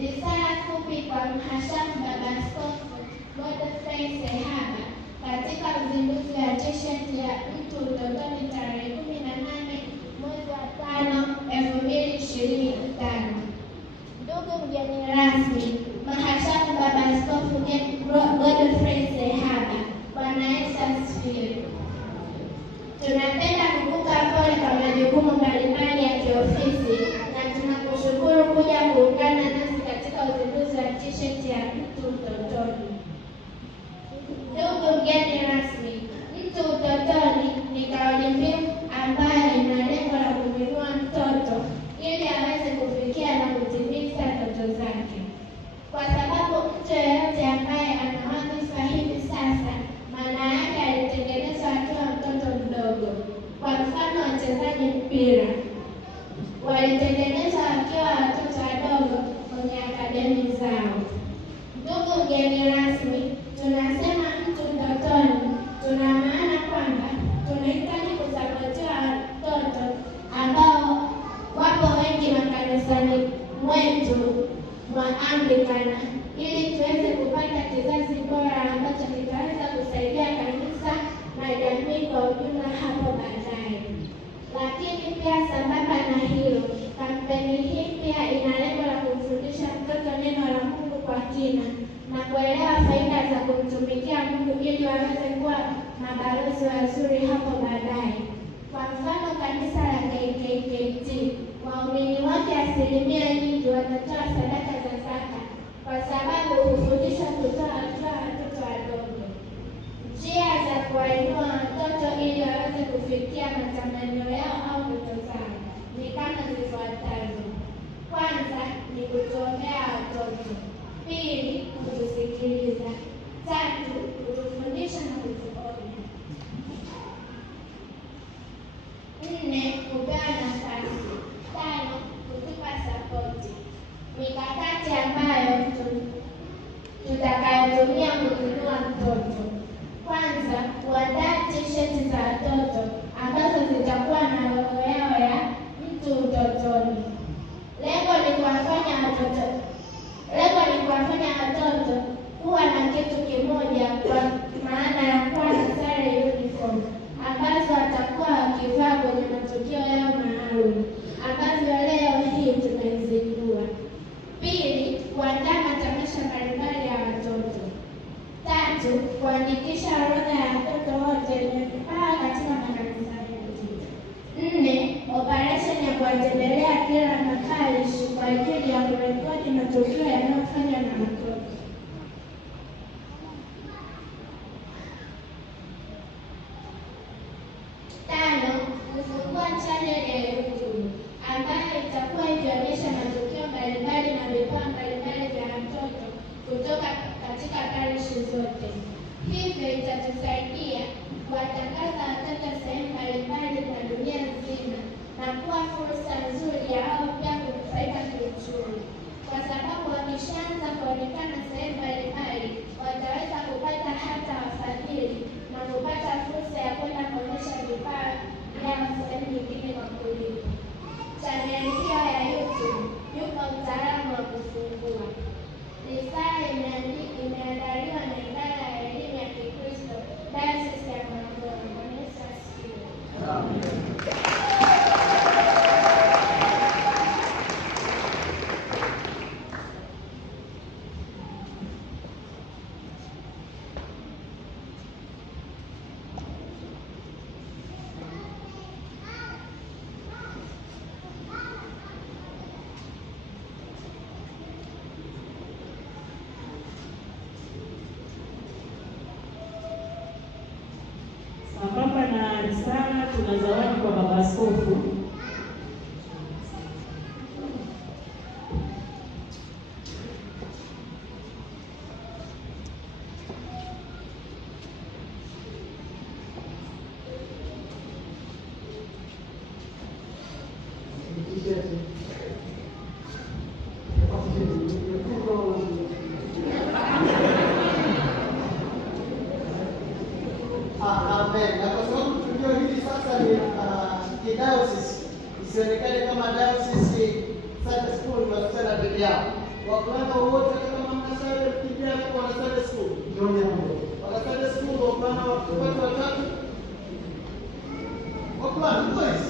Risala fupi kwa Mhashamu Baba Askofu Godfrey Sehaba katika uzinduzi wa T-shirt ya Mtu Utotoni tarehe 18 mwezi wa 5 2025. Ndugu mgeni rasmi, Mhashamu Baba Askofu Godfrey Sehaba, Bwana Yesu asifiwe. Tunapenda kukupa pole kwa majukumu mbalimbali ya kiofisi na tunakushukuru kuja kuungana nasi katika uzinduzi wa T-shirt ya Mtu Utotoni. Ndugu mgeni rasmi, Mtu Utotoni ni kauli mbiu ambayo ina lengo la kumwinua mtoto ili aweze kufikia na kutimiza ndoto zake, kwa sababu mtu yeyote ambaye ana wadhifa hivi sasa, maana yake alitengenezwa akiwa mtoto mdogo. Kwa mfano, wachezaji mpira walitengenezwa wakiwa watoto wadogo kwenye akademi zao. Ndugu mgeni rasmi, tunasema Mtu Utotoni, tuna maana kwamba tunahitaji kusapotiwa watoto ambao wapo wengi makanisani mwetu mwa Anglikana ili tuweze kupata kizazi bora ambacho kitaweza kusaidia kanisa na jamii kwa ujumla hapo baadaye. Lakini pia sambamba na hilo, kampeni hii pia ina lengo la kumfundisha mtoto neno la Mungu kwa kina na kuelewa faida za kumtumikia Mungu ili waweze kuwa mabalozi wazuri hapo baadaye. Kwa mfano, kanisa la KKKT, waumini wake nyingi wanatoa sadaka za zaka kwa sababu hufundishwa kutoa wakiwa watoto wadogo. Njia za kuwainua watoto ili waweze kufikia matamanio yao au ndoto zao ni kama zifuatazo. Kwanza ni kutuombea watoto. Pili, kutusikiliza. Tatu, kutufundisha na kutuonya. 4, kupewa nafasi. 5, kutupa sapoti. Mikakati ambayo tutakayotumia kununua mtoto. Kwanza, kuandaa T-shirt za watoto ambazo zitakuwa na logo yao ya Mtu Utotoni. Lengo ni kuwafanya watoto kuwa na kitu kimoja, kwa maana ya kuwa na sare uniform ambazo watakuwa wakivaa kwenye matukio yao maalum ambavyo leo hii tumezindua. Pili, kuandaa matamasha mbalimbali ya watoto. Tatu, kuandikisha orodha ya watoto wote wenye vipawa katika makanisa yetu. 4, operesheni ya kuwatembelea kila makalishi kwa ajili ya kurekodi matukio yanayofanywa na watoto. 5, kufungua channel ya YouTube ambayo itakuwa ikionyesha matukio mbalimbali na vipawa mbalimbali vya watoto kutoka katika parishi zote. Hivyo itatusaidia kuwatangaza watoto sehemu mbalimbali za dunia nzima na kuwa fursa nzuri ya wao pia kunufaika kiuchumi, kwa sababu wakishaanza kuonekana sehemu mbalimbali wataweza kupata hata wafadhili na kupata fursa ya kwenda kuonyesha vipawa vyao sehemu nyingine kwa kulipa. Chaneli hiyo ya YouTube yuko mtaalamu wa kufungua. Risala imeandaliwa na idara ya elimu ya Kikristo Dayosisi ya Morogoro. Bwana Yesu asifiwe. Sambamba na risala, tuna zawadi kwa Baba Askofu. Amen. Na kwa sababu tukio hili sasa ni kidayosisi, isionekane kama dayosisi Sunday school tunakutana peke yao. Wavulana wote kama mna sare mkimbia kwa Sunday school. Ndio hapo. Kwa Sunday school wavulana watatu. Wavulana boys.